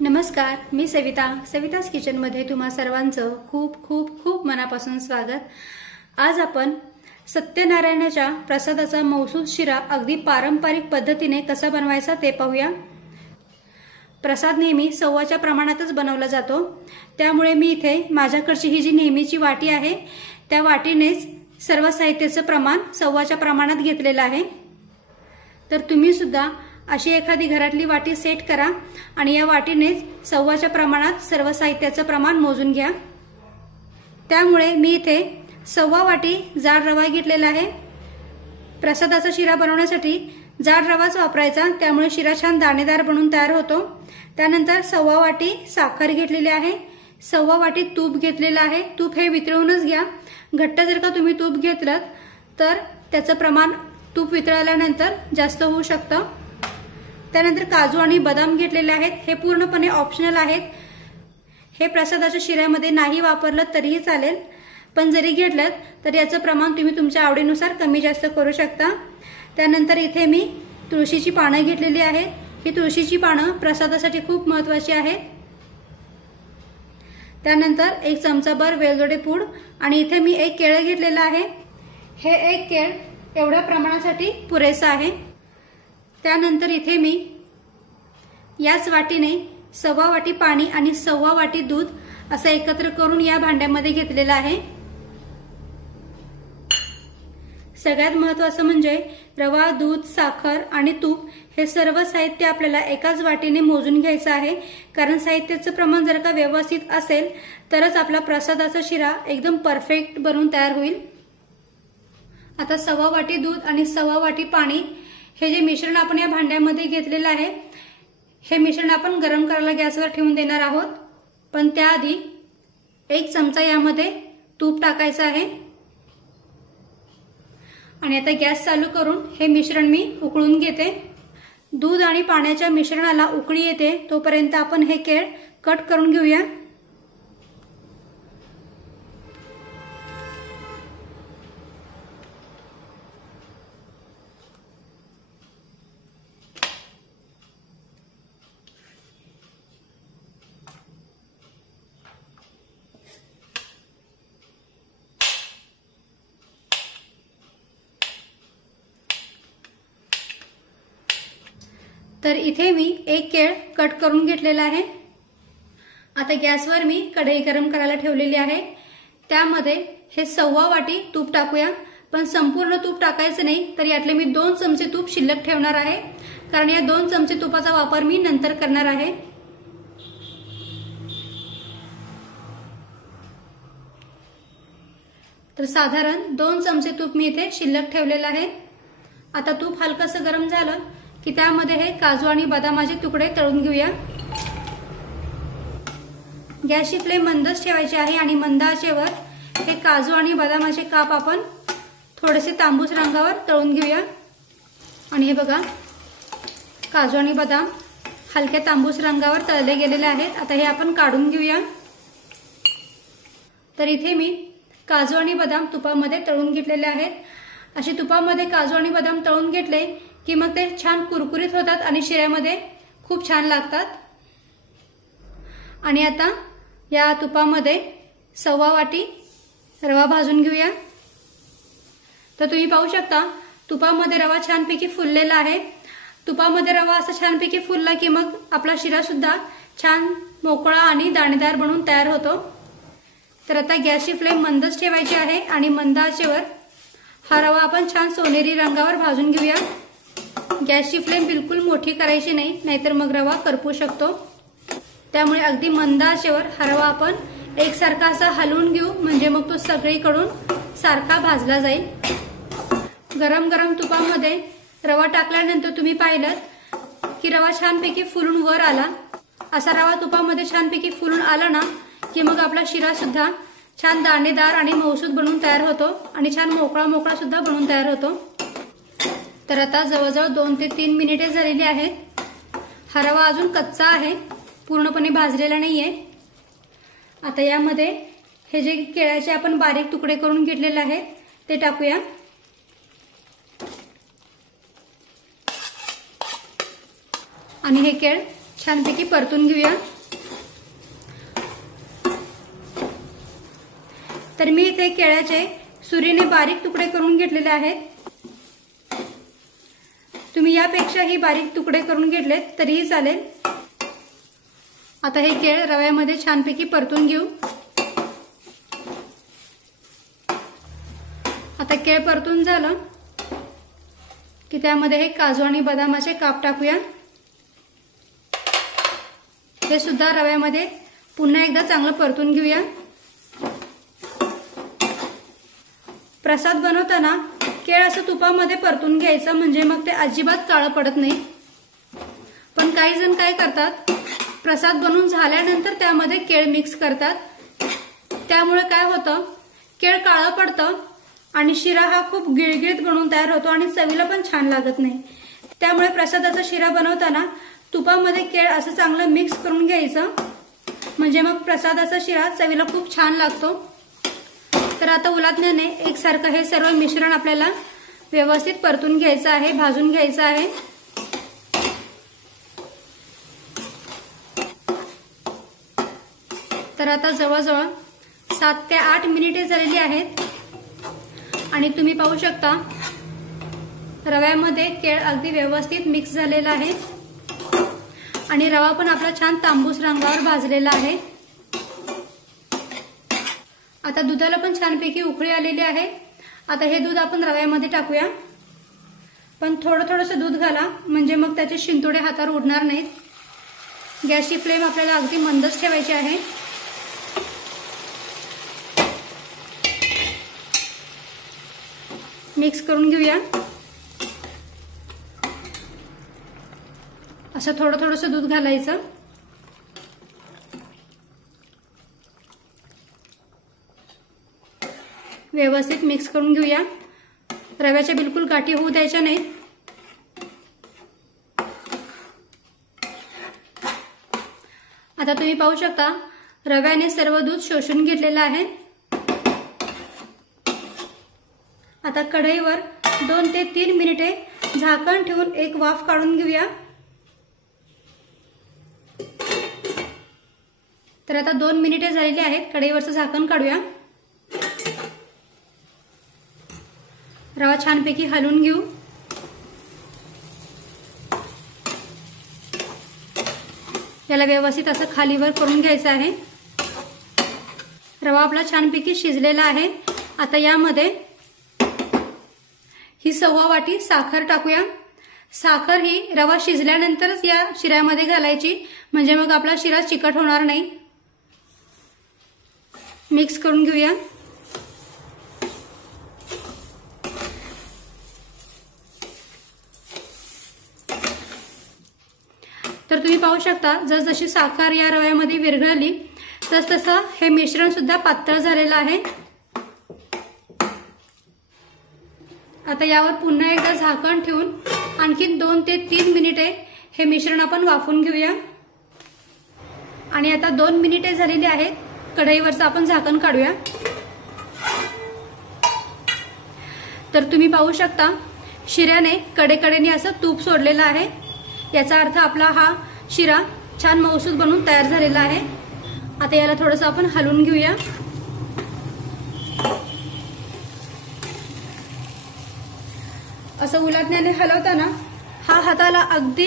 नमस्कार, मी सवितास किचनमध्ये तुम्हा सर्वांचं खूप खूप खूप मनापासून स्वागत। आज आपण सत्यनारायणाच्या प्रसादाचा मौसूद शिरा अगदी पारंपरिक पद्धतीने कसा बनवायचा ते पाहूया। प्रसाद नेहमी सव्वाच्या प्रमाणातच बनवला जातो, त्यामुळे मी इथे माझ्याकडची ही जी नेहमीची वाटी आहे त्या वाटीनेच सर्व साहित्याचं प्रमाण सव्वाच्या प्रमाणात घेतलेलं आहे। तर तुम्ही सुद्धा अशी एखादी घरातली वाटी सेट करा आणि या वाटीनेच सव्वाच्या प्रमाणात सर्व साहित्याचं प्रमाण मोजून घ्या। त्यामुळे मी इथे सव्वा वाटी जाड रवा घेतलेला आहे। प्रसादाचा शिरा बनवण्यासाठी जाड रवाच वापरायचा, त्यामुळे शिरा छान दाणेदार बनून तयार होतो। त्यानंतर सव्वा वाटी साखर घेतलेली आहे, सव्वा वाटी तूप घेतलेलं आहे। तूप हे वितळूनच घ्या, घट्ट जर का तुम्ही तूप घेतलं तर त्याचं प्रमाण तूप वितळल्यानंतर जास्त होऊ शकतं। त्यानंतर काजू आणि बदाम घेतलेले आहेत, हे पूर्णपणे ऑप्शनल आहेत। हे प्रसादाच्या शिऱ्यामध्ये नाही वापरलं तरीही चालेल, पण जरी घेतलं तर याचं प्रमाण तुम्ही तुमच्या आवडीनुसार कमी जास्त करू शकता। त्यानंतर इथे मी तुळशीची पानं घेतलेली आहेत। ही तुळशीची पानं प्रसादासाठी खूप महत्त्वाची आहेत। त्यानंतर एक चमचाभर वेलदोडे पूड आणि इथे मी एक केळं घेतलेलं आहे। हे एक केळ एवढ्या प्रमाणासाठी पुरेसं आहे। त्यानंतर इथे मी याच वाटीने सव्वा वाटी पाणी आणि सव्वा वाटी दूध असं एकत्र करून या भांड्यामध्ये घेतलेलं आहे। सगळ्यात महत्त्वाचं म्हणजे रवा, दूध, साखर आणि तूप हे सर्व साहित्य आपल्याला एकाच वाटीने मोजून घ्यायचं आहे, कारण साहित्याचं प्रमाण जर का व्यवस्थित असेल तरच आपला प्रसादाचा शिरा एकदम परफेक्ट बनून तयार होईल। आता सव्वा वाटी दूध आणि सव्वा वाटी पाणी हे जे मिश्रण आपण या भांड्यामध्ये घेतलेलं आहे, हे मिश्रण आपण गरम करायला गॅसवर ठेवून देणार आहोत। पण त्याआधी एक चमचा यामध्ये तूप टाकायचं आहे आणि आता गॅस चालू करून हे मिश्रण मी उकळून घेते। दूध आणि पाण्याच्या मिश्रणाला उकळी येते तोपर्यंत आपण हे केळ कट करून घेऊया। तर इथे मी एक केळ कट करून घेतलेला आहे। आता गॅसवर मी कढई गरम करायला ठेवलेली आहे, त्यामध्ये हे सव्वा वाटी तूप टाकूया। पण संपूर्ण तूप टाकायचं नाही, तर यातले मी 2 चमचे तूप शिल्लक ठेवणार आहे, कारण या 2 चमचे तुपाचा वापर मी नंतर करणार आहे। तर साधारण 2 चमचे तूप मी इथे शिल्लक ठेवलेलं आहे। आता तूप हलकसं गरम झालं की त्यामध्ये हे काजू आणि बदामाचे तुकडे तळून घेऊया। गॅसची फ्लेम मंदच ठेवायची आहे आणि मंद आचेवर हे काजू आणि बदामाचे काप आपण थोडेसे तांबूस रंगावर तळून घेऊया। आणि हे बघा, काजू आणि बदाम हलक्या तांबूस रंगावर तळले गेलेले आहेत। आता हे आपण काढून घेऊया। तर इथे मी काजू आणि बदाम तुपामध्ये तळून घेतलेले आहेत। असे तुपामध्ये काजू आणि बदाम तळून घेतले की मग ते छान कुरकुरीत होतात आणि शिऱ्यामध्ये खूप छान लागतात। आणि आता या तुपामध्ये सव्वा वाटी रवा भाजून घेऊया। तर तुम्ही पाहू शकता तुपामध्ये रवा छानपैकी फुललेला आहे। तुपामध्ये रवा असा छानपैकी फुलला की मग आपला शिरा सुद्धा छान मोकळा आणि दाणेदार बनून तयार होतो। तर आता गॅसची फ्लेम मंदच ठेवायची आहे आणि मंद आचेवर हा रवा आपण छान सोनेरी रंगावर भाजून घेऊया। गॅसची फ्लेम बिलकुल मोठी करायची नाही, नाहीतर मग रवा करपू शकतो। त्यामुळे अगदी मंद आचेवर हा रवा आपण एकसारखा असा हलवून घेऊ, म्हणजे मग तो सगळीकडून सारखा भाजला जाईल। गरम गरम तुपामध्ये रवा टाकल्यानंतर तुम्ही पाहिलं की रवा छानपैकी फुलून वर आला। असा रवा तुपामध्ये छानपैकी फुलून आला ना की मग आपला शिरा सुद्धा छान दाणेदार आणि मऊसूद बनून तयार होतो आणि छान मोकळा मोकळा सुद्धा बनून तयार होतो। तर आता जवळजवळ 2 ते 3 मिनिटे झालेली आहेत। हा रवा अजून कच्चा आहे, पूर्णपणे भाजलेला नाहीये। आता यामध्ये हे जे केळ्याचे आपण बारीक तुकडे करून घेतलेले आहेत ते टाकूया। आणि हे केळ छानपैकी परतून घेऊया। तर मी इथे केळ्याचे सुरीने बारीक तुकडे करून घेतलेले आहेत। तुम्ही यापेक्षाही बारीक तुकडे करून घेतलेत तरीही चालेल। आता हे केळ रव्यामध्ये छानपैकी परतून घेऊ। आता केळ परतून झालं की त्यामध्ये हे काजू आणि बदामाचे काप टाकूया। हे सुद्धा रव्यामध्ये पुन्हा एकदा चांगलं परतून घेऊया। प्रसाद बनवताना केळ असं तुपामध्ये परतून घ्यायचं, म्हणजे मग ते अजिबात काळं पडत नाही। पण काही जण काय करतात, प्रसाद बनवून झाल्यानंतर त्यामध्ये केळ मिक्स करतात, त्यामुळे काय होतं, केळ काळं पडतं आणि शिरा हा खूप गिळगिळीत बनवून तयार होतो आणि चवीला पण छान लागत नाही। त्यामुळे प्रसादाचा शिरा बनवताना तुपामध्ये केळ असं चांगलं मिक्स करून घ्यायचं, म्हणजे मग प्रसादाचा शिरा चवीला खूप छान लागतो। तर आता उलटण्याने एकसारखं हे सर्व मिश्रण आपल्याला व्यवस्थित परतून घ्यायचं आहे, भाजून घ्यायचं आहे। तर आता जवळजवळ 7 ते 8 मिनिटे झालेली आहेत आणि तुम्ही पाहू शकता रव्यामध्ये केळ अगदी व्यवस्थित मिक्स झालेला आहे आणि रवा पण आपला छान तांबूस रंगावर भाजलेला आहे। आता दुधाला पण छानपैकी उकळी आलेली आहे। आता हे दूध आपण रव्यामध्ये टाकूया, पण थोडंसं दूध घाला, म्हणजे मग त्याचे शिंतोडे हातावर उडणार नाहीत। गॅसची फ्लेम आपल्याला अगदी मंदच ठेवायची आहे। मिक्स करून घेऊया। असं थोडंसं दूध घालायचं। व्यवस्थित मिक्स करून घेऊया। रव्याच्या बिलकुल गाठी होऊ द्यायच्या नाहीत। आता तुम्ही पाहू शकता रव्याने सर्व दूध शोषून घेतलेलं आहे। आता कढईवर 2 ते 3 मिनिटे झाकण ठेवून एक वाफ काढून घेऊया। तर आता 2 मिनिटे झालेली आहेत, कढईवरचं झाकण काढूया। रवा छानपैकी हलवून घेऊ। याला व्यवस्थित असं खालीवर करून घ्यायचं आहे। रवा आपला छानपैकी शिजलेला आहे। आता यामध्ये ही 1/4 वाटी साखर टाकूया। साखर ही रवा शिजल्यानंतरच या शिऱ्यामध्ये घालायची, म्हणजे मग आपला शिरा चिकट होणार नाही। मिक्स करून घेऊया। तर तुम्ही पाहू शकता जसजशी साखर या रव्यामध्ये विरघळली तसतसं हे मिश्रण सुद्धा पातळ झालेलं आहे। आता यावर पुन्हा एकदा झाकण ठेवून आणखी 2 ते 3 मिनिटे हे मिश्रण आपण वाफवून घेऊया। आणि आता 2 मिनिटे झालेली आहेत, कढईवरचं आपण झाकण काढूया। तर तुम्ही पाहू शकता शिऱ्याने कडेकडेने असं तूप सोडलेलं आहे। याचा अर्थ आपला हा शिरा छान मऊसूत बनून तयार झालेला आहे। आता याला थोडंसं आपण हलवून घेऊया। असं उलटण्याने हलवताना हा हाताला अगदी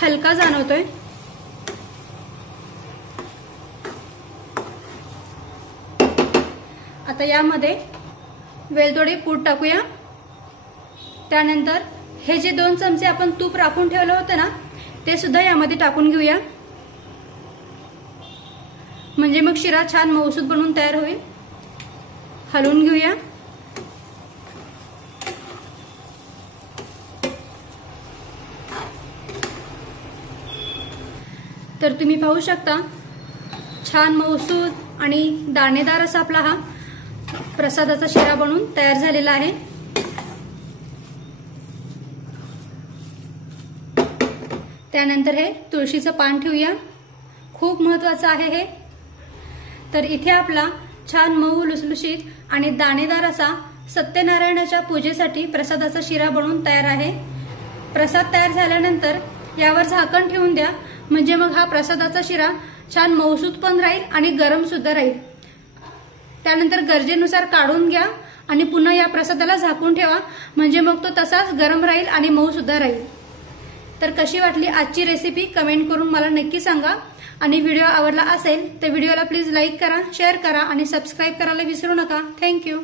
हलका जाणवतोय। आता यामध्ये वेलदोडे पूड टाकूया। त्यानंतर हे जे 2 चमचे आपण तूप राखून ठेवलं होतं ना, ते सुद्धा यामध्ये टाकून घेऊया, म्हणजे मग शिरा छान मऊसूत बनवून तयार होईल। हलवून घेऊया। तर तुम्ही पाहू शकता छान मऊसूत आणि दाणेदार असा आपला हा प्रसादाचा शिरा बनून तयार झालेला आहे। त्यानंतर हे तुळशीचं पान ठेवूया, खूप महत्त्वाचं आहे हे। तर इथे आपला छान मऊ लुसलुशीत आणि दाणेदार असा सत्यनारायणाच्या पूजेसाठी प्रसादाचा शिरा बनवून तयार आहे। प्रसाद तयार झाल्यानंतर यावर झाकण ठेवून द्या, म्हणजे मग हा प्रसादाचा शिरा छान मऊसूत पण राहील आणि गरम सुद्धा राहील। त्यानंतर गरजेनुसार काढून घ्या आणि पुन्हा या प्रसादाला झाकून ठेवा, म्हणजे मग तो तसाच गरम राहील आणि मऊ सुद्धा राहील। तर कशी वाटली आजची रेसिपी कमेंट करून मला नक्की सांगा आणि व्हिडिओ आवडला असेल तर व्हिडिओला प्लीज लाईक करा, शेअर करा आणि सबस्क्राईब करायला विसरू नका। थँक्यू।